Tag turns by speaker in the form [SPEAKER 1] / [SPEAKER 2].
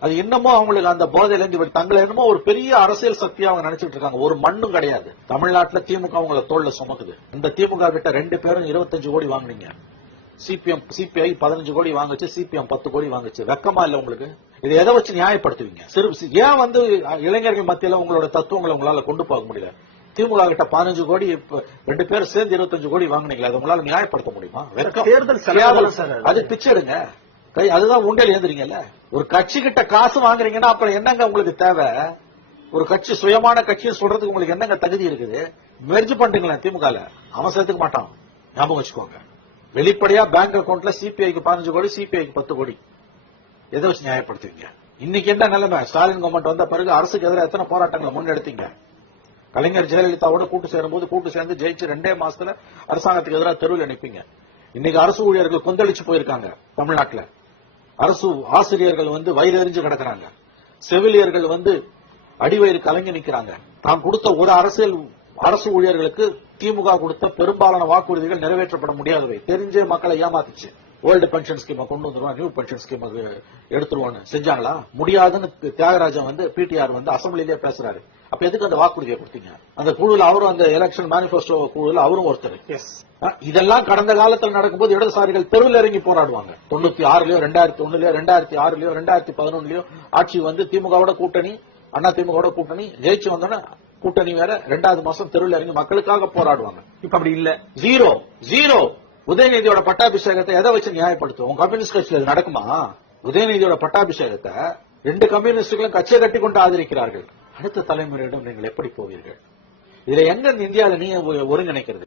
[SPEAKER 1] அது இன்னமும் அவங்களுக்கு அந்த போதையில இருந்து தங்களை என்னமோ ஒரு பெரிய அரசியல் சக்தியா அவங்க நினைச்சிட்டு இருக்காங்க. ஒரு மண்ணும் கிடையாது. தமிழ்நாட்டுல திமுக அவங்கள தோல்ல சுமக்குது. இந்த திமுக கிட்ட ரெண்டு பேரும் இருபத்தஞ்சு கோடி வாங்குனீங்க. சிபிஎம் சிபிஐ பதினஞ்சு கோடி வாங்குச்சு சிபிஎம் பத்து கோடி வாங்குச்சு. வெக்கமா இல்ல உங்களுக்கு? இதை எதை வச்சு நியாயப்படுத்துவீங்க? சிறு ஏன் வந்து இளைஞர்கள் மத்தியில உங்களோட தத்துவங்களை உங்களால கொண்டு போக முடியல? திமுக கிட்ட பதினஞ்சு கோடி ரெண்டு பேரும் சேர்ந்து இருபத்தஞ்சு கோடி வாங்குனீங்களா அதை உங்களால நியாயப்படுத்த முடியுமா.
[SPEAKER 2] தேர்தல் அது.
[SPEAKER 1] பிச்சை எடுங்க. அதுதான் உண்டல் ஏந்துறீங்கல்ல ஒரு கட்சி கிட்ட காசு வாங்குறீங்கன்னா அப்புறம் என்னங்க உங்களுக்கு தேவை? ஒரு கட்சி சுயமான கட்சின்னு சொல்றதுக்கு உங்களுக்கு என்னங்க தகுதி இருக்குது? மெர்ஜ் பண்றீங்களா திமுக அவன் சேர்த்துக்க மாட்டான். ஞாபகம் வச்சுக்கோங்க. வெளிப்படையா பேங்க் அக்கௌண்ட்ல சிபிஐக்கு பதினஞ்சு கோடி சிபிஐக்கு பத்து கோடி. எதை வச்சு நியாயப்படுத்துவீங்க? இன்னைக்கு என்ன நிலைமை? ஸ்டாலின் கவர்மெண்ட் வந்த பிறகு அரசுக்கு எதிராக எத்தனை போராட்டங்களை முன்னெடுத்தீங்க? கலைஞர் ஜெயலலிதாவோட கூட்டு சேரும்போது கூட்டு சேர்ந்து ஜெயிச்சு ரெண்டே மாசத்துல அரசாங்கத்துக்கு எதிராக தெருவில் நினைப்பீங்க இன்னைக்கு அரசு ஊழியர்கள் கொந்தளிச்சு போயிருக்காங்க தமிழ்நாட்டில். அரசு ஆசிரியர்கள் வந்து வயிறறிஞ்சு கிடக்குறாங்க. செவிலியர்கள் வந்து அடிவயிறு கலங்கி நிக்கிறாங்க. தான் கொடுத்த ஒரு அரசியல் அரசு ஊழியர்களுக்கு திமுக கொடுத்த பெரும்பாலான வாக்குறுதிகள் நிறைவேற்றப்பட முடியாதவை. தெரிஞ்சே மக்களை ஏமாத்துச்சு. ஓல்டு பென்ஷன் ஸ்கீமை கொண்டு வந்துருவோம் நியூ பென்ஷன் ஸ்கீம் எடுத்துருவோம்னு செஞ்சாங்களா? முடியாதுன்னு தியாகராஜன் வந்து பிடிஆர் வந்து அசம்பிளிலேயே பேசுறாரு. அப்ப எதுக்கு அந்த வாக்குறுதியை கொடுத்தீங்க? அந்த குழுல அவரும் அந்த எலெக்ஷன் மேனிபெஸ்டோ குழுல அவரும் ஒருத்தர். இதெல்லாம் கடந்த காலத்தில் நடக்கும்போது இடதுசாரிகள் தெருவில் இறங்கி போராடுவாங்க. தொண்ணூத்தி ஆறுலயோ ரெண்டாயிரத்தி ஒண்ணுலயோ ரெண்டாயிரத்தி ஆறுலயோ ரெண்டாயிரத்தி பதினொன்னுலயோ ஆட்சி வந்து திமுகவோட கூட்டணி அண்ணா திமுகவோட கூட்டணி ஜெயிச்சு வந்தோன்னே கூட்டணி வேற ரெண்டாவது மாசம் தெருவில் இறங்கி மக்களுக்காக போராடுவாங்க.
[SPEAKER 2] இப்ப அப்படி இல்ல.
[SPEAKER 1] ஜீரோ ஜீரோ உதயநிதியோட பட்டாபிஷேகத்தை எதை வச்சு நியாயப்படுத்தும் கம்யூனிஸ்ட் கட்சியில் இது நடக்குமா? உதயநிதியோட பட்டாபிஷேகத்தை ரெண்டு கம்யூனிஸ்டுகளும் கட்சியை கட்டி கொண்டு ஆதரிக்கிறார்கள். அடுத்த தலைமுறையிடம் நீங்கள் எப்படி போவீர்கள்? இதுல எங்க இந்தியாவில் நீ ஒருங்கிணைக்கிறது?